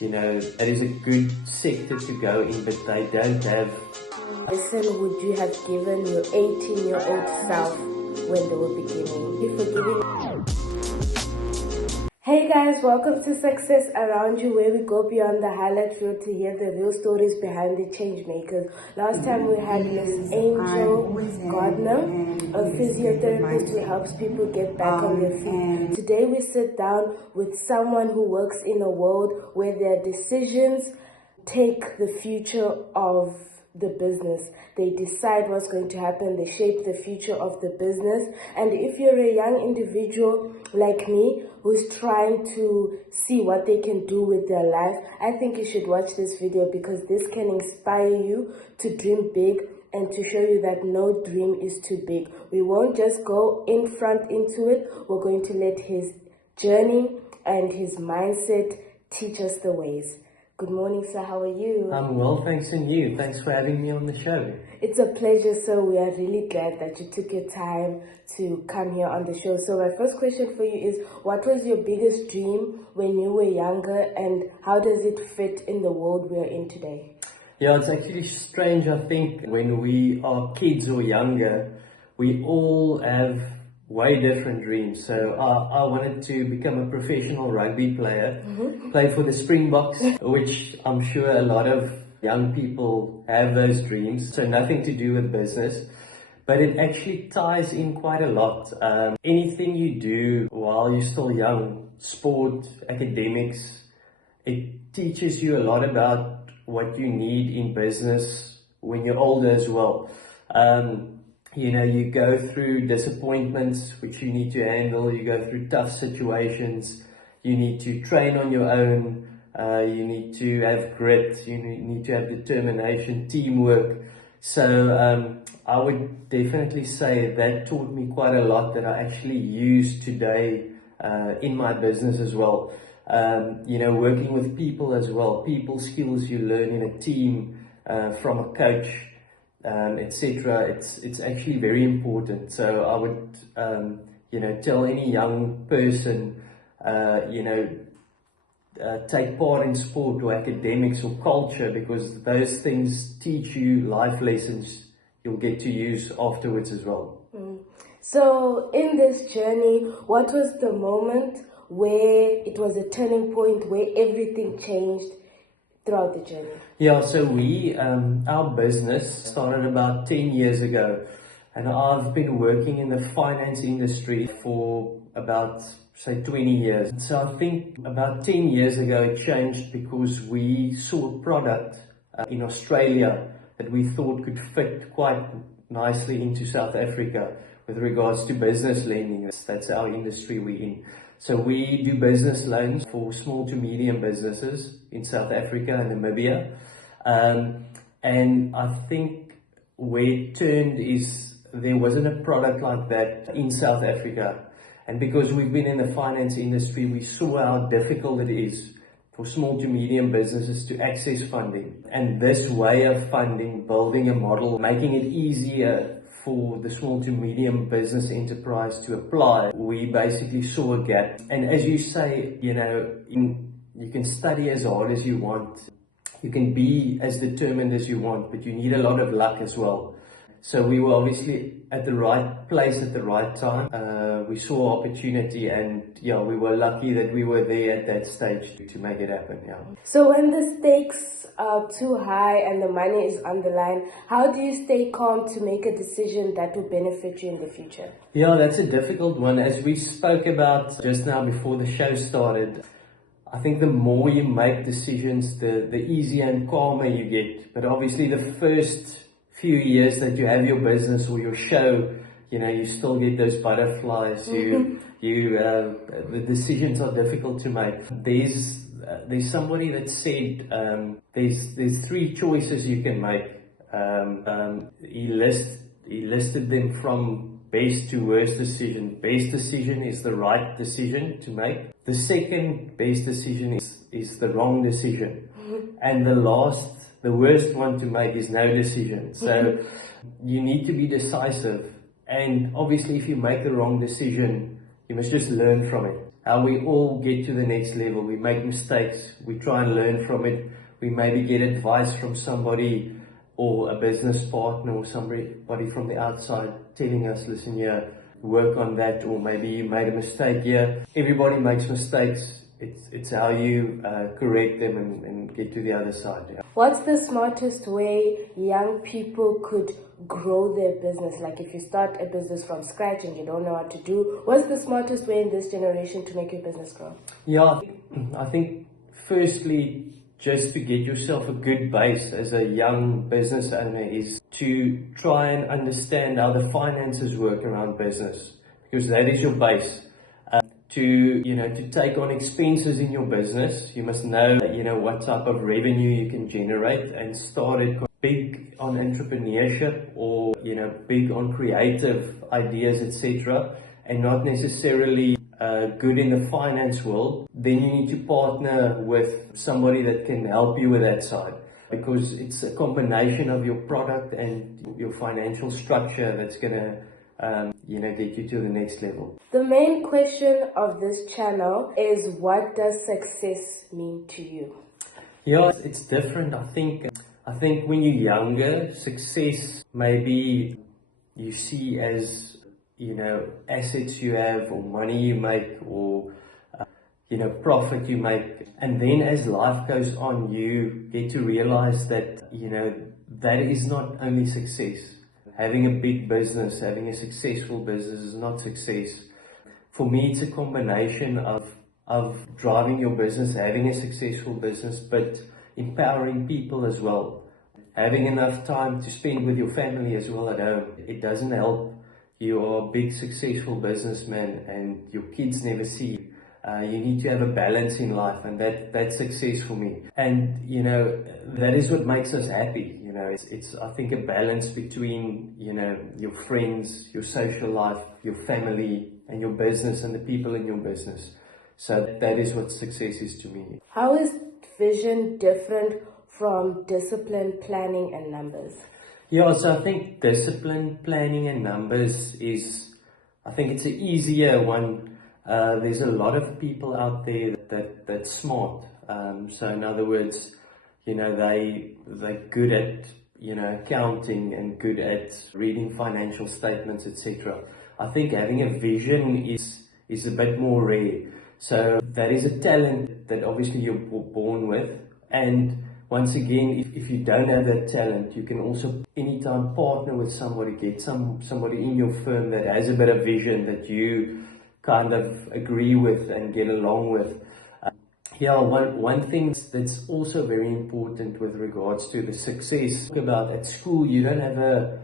You know, it is a good sector to go in, but they don't have... Lesson would you have given your 18-year-old self when they were beginning? If you're giving... Hey guys, welcome to Success Around You, where we go beyond the highlight reel to hear the real stories behind the change makers. Last time we had Miss Angel Gardner, a physiotherapist who helps people get back on their feet. Today we sit down with someone who works in a world where their decisions take the future of the business. They decide what's going to happen, they shape the future of the business. And if you're a young individual like me who's trying to see what they can do with their life, I think you should watch this video because this can inspire you to dream big and to show you that no dream is too big. We won't just go in front into it, we're going to let his journey and his mindset teach us the ways. Good morning, sir. How are you? I'm well, thanks, and you? Thanks for having me on the show. It's a pleasure, sir. We are really glad that you took your time to come here on the show. So my first question for you is, what was your biggest dream when you were younger, and how does it fit in the world we're in today? Yeah, it's actually strange. I think when we are kids or younger, we all have way different dreams. So I wanted to become a professional rugby player, play for the Springboks, which I'm sure a lot of young people have those dreams. So nothing to do with business, but it actually ties in quite a lot. Anything you do while you're still young, sport, academics, it teaches you a lot about what you need in business when you're older as well. You know, you go through disappointments, which you need to handle. You go through tough situations. You need to train on your own. You need to have grit. You need to have determination, teamwork. So I would definitely say that taught me quite a lot that I actually use today in my business as well. You know, working with people as well. People skills you learn in a team from a coach, etc. It's actually very important. So I would you know, tell any young person, you know, take part in sport or academics or culture, because those things teach you life lessons you'll get to use afterwards as well. So in this journey, what was the moment where it was a turning point, where everything changed throughout the journey? Yeah, so our business started about 10 years ago, and I've been working in the finance industry for about, say, 20 years. So I think about 10 years ago it changed because we saw a product in Australia that we thought could fit quite nicely into South Africa with regards to business lending. That's our industry we're in. So we do business loans for small to medium businesses in South Africa and Namibia. And I think where it turned is there wasn't a product like that in South Africa. And because we've been in the finance industry, we saw how difficult it is for small to medium businesses to access funding. And this way of funding, building a model, making it easier for the small to medium business enterprise to apply, we basically saw a gap. And as you say, you know, you can study as hard as you want, you can be as determined as you want, but you need a lot of luck as well. So we were obviously at the right place at the right time. We saw opportunity, and yeah, we were lucky that we were there at that stage to make it happen. Yeah. So when the stakes are too high and the money is on the line, how do you stay calm to make a decision that will benefit you in the future? Yeah, that's a difficult one. As we spoke about just now before the show started, I think the more you make decisions, the easier and calmer you get. But obviously the first few years that you have your business or your show, you know, you still get those butterflies. The decisions are difficult to make. There's somebody that said there's three choices you can make. He listed them from best to worst decision. Best decision is the right decision to make. The second best decision is the wrong decision. And the worst one to make is no decision. So you need to be decisive. And obviously if you make the wrong decision, you must just learn from it. how we all get to the next level. We make mistakes, we try and learn from it, we maybe get advice from somebody or a business partner or somebody from the outside telling us, listen here, work on that, or maybe you made a mistake here. Everybody makes mistakes. It's how you correct them and get to the other side. Yeah. What's the smartest way young people could grow their business? Like if you start a business from scratch and you don't know what to do, what's the smartest way in this generation to make your business grow? Yeah, I think firstly, just to get yourself a good base as a young business owner is to try and understand how the finances work around business, because that is your base. To take on expenses in your business, you must know, what type of revenue you can generate, and start it big on entrepreneurship or, big on creative ideas, etc., and not necessarily good in the finance world. Then you need to partner with somebody that can help you with that side, because it's a combination of your product and your financial structure that's going to get you to the next level. The main question of this channel is, what does success mean to you? Yeah, it's different. I think when you're younger, success maybe you see as, assets you have, or money you make, or profit you make. And then as life goes on, you get to realize that, that is not only success. Having a big business, having a successful business is not success. For me, it's a combination of driving your business, having a successful business, but empowering people as well. Having enough time to spend with your family as well at home. It doesn't help you are a big successful businessman and your kids never see you. You need to have a balance in life, and that's success for me. And that is what makes us happy. It's I think a balance between your friends, your social life, your family, and your business and the people in your business. So that is what success is to me. How is vision different from discipline, planning, and numbers? Yeah, so I think discipline, planning, and numbers I think it's an easier one. There's a lot of people out there that's smart. So in other words, they're good at accounting and good at reading financial statements, etc. I think having a vision is a bit more rare. So that is a talent that obviously you're born with. And once again, if you don't have that talent, you can also anytime partner with somebody, get somebody in your firm that has a bit of vision that you kind of agree with and get along with. One thing that's also very important with regards to the success about at school, you don't have a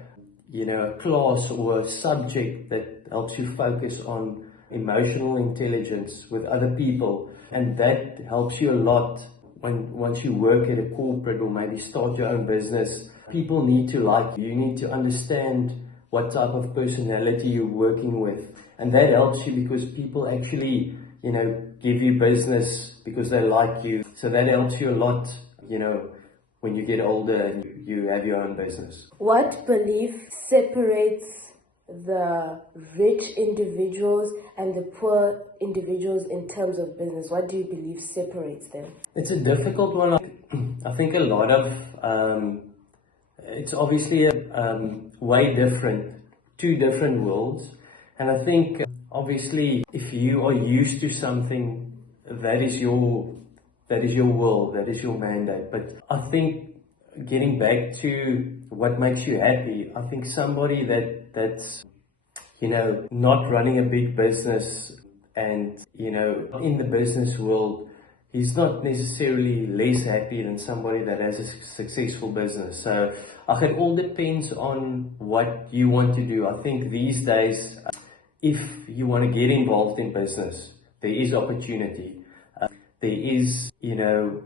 class or a subject that helps you focus on emotional intelligence with other people, and that helps you a lot once you work at a corporate or maybe start your own business. People need to like you. You need to understand what type of personality you're working with, and that helps you because people actually give you business because they like you. So that helps you a lot, when you get older and you have your own business. What belief separates the rich individuals and the poor individuals in terms of business? What do you believe separates them? It's a difficult one. I think a lot of, it's obviously way different, two different worlds. And I think obviously if you are used to something, that is your world, that is your mandate. But I think getting back to what makes you happy, I think somebody that's not running a big business and in the business world, he's not necessarily less happy than somebody that has a successful business. So it all depends on what you want to do. I think these days, if you want to get involved in business, there is opportunity. There is,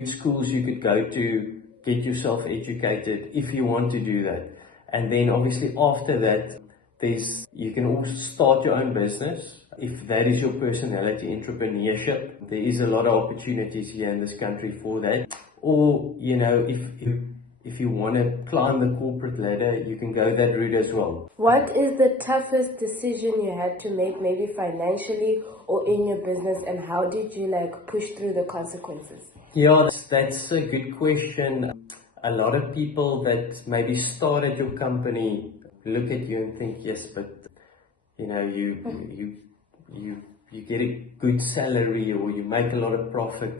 schools you could go to, get yourself educated if you want to do that. And then obviously after that, you can also start your own business. If that is your personality, entrepreneurship, there is a lot of opportunities here in this country for that. Or, if if you want to climb the corporate ladder, you can go that route as well. What is the toughest decision you had to make, maybe financially or in your business, and how did you push through the consequences? Yeah, that's a good question. A lot of people that maybe start at your company look at you and think, yes, but you get a good salary or you make a lot of profit,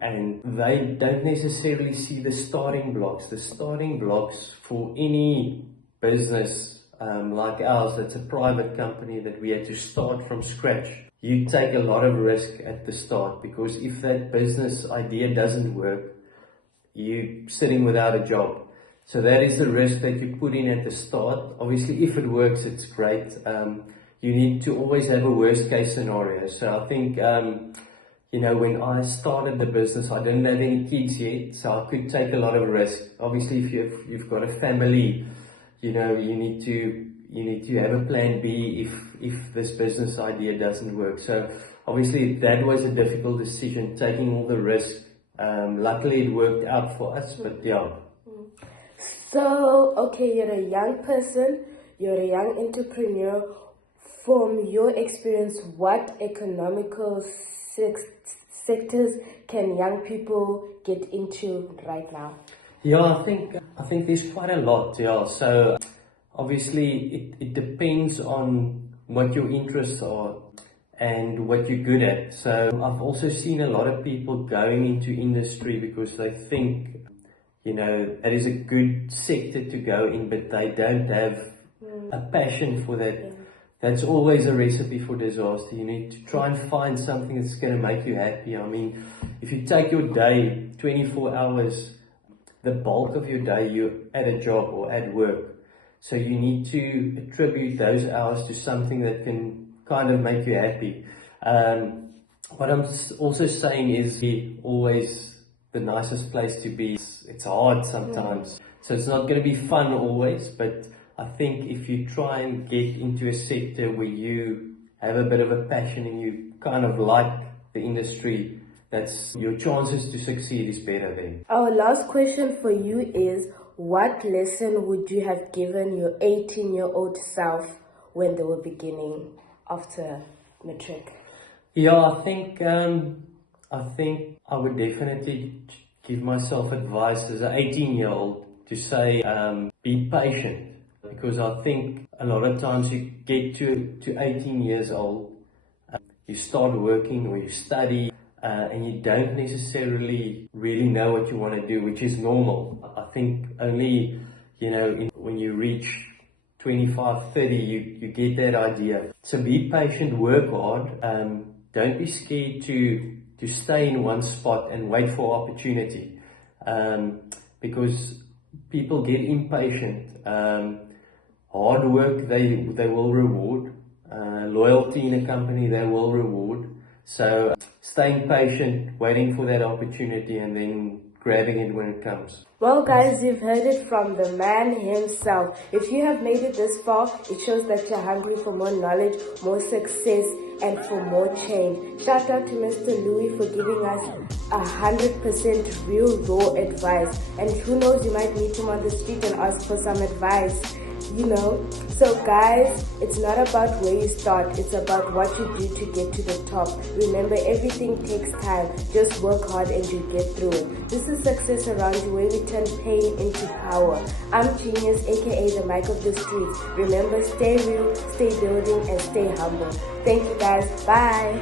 and they don't necessarily see the starting blocks. The starting blocks for any business like ours, that's a private company that we had to start from scratch. You take a lot of risk at the start, because if that business idea doesn't work, you're sitting without a job. So that is the risk that you put in at the start. Obviously, if it works, it's great. You need to always have a worst case scenario. So I think, when I started the business, I didn't have any kids yet, so I could take a lot of risk. Obviously, if you've got a family, you need to have a plan B if this business idea doesn't work. So obviously that was a difficult decision, taking all the risk. Luckily it worked out for us, but yeah. So, okay, you're a young person, you're a young entrepreneur. From your experience, what economical sectors can young people get into right now? Yeah, I think there's quite a lot. Yeah, so obviously it depends on what your interests are and what you're good at. So I've also seen a lot of people going into industry because they think, that is a good sector to go in, but they don't have a passion for that. Yeah. That's always a recipe for disaster. You need to try and find something that's going to make you happy. I mean, if you take your day, 24 hours, the bulk of your day, you're at a job or at work. So you need to attribute those hours to something that can kind of make you happy. What I'm also saying is always the nicest place to be. It's hard sometimes. So it's not going to be fun always, but I think if you try and get into a sector where you have a bit of a passion and you kind of like the industry, that's your chances to succeed is better then. Our last question for you is, what lesson would you have given your 18-year-old self when they were beginning after matric? Yeah, I think I would definitely give myself advice as an 18-year-old to say, be patient. Because I think a lot of times you get to 18 years old, you start working or you study, and you don't necessarily really know what you want to do, which is normal. I think only, when you reach 25, 30, you get that idea. So be patient, work hard, don't be scared to stay in one spot and wait for opportunity, because people get impatient. Hard work, they will reward. Loyalty in a company, they will reward. So staying patient, waiting for that opportunity, and then grabbing it when it comes. Well guys, you've heard it from the man himself. If you have made it this far, it shows that you're hungry for more knowledge, more success, and for more change. Shout out to Mr. Louis for giving us 100% real raw advice. And who knows, you might meet him on the street and ask for some advice. So guys, it's not about where you start, it's about what you do to get to the top. Remember, everything takes time. Just work hard and you get through it. This is Success Around You, where we turn pain into power. I'm Genius, aka the mic of the streets. Remember, stay real, stay building, and stay humble. Thank you guys. Bye.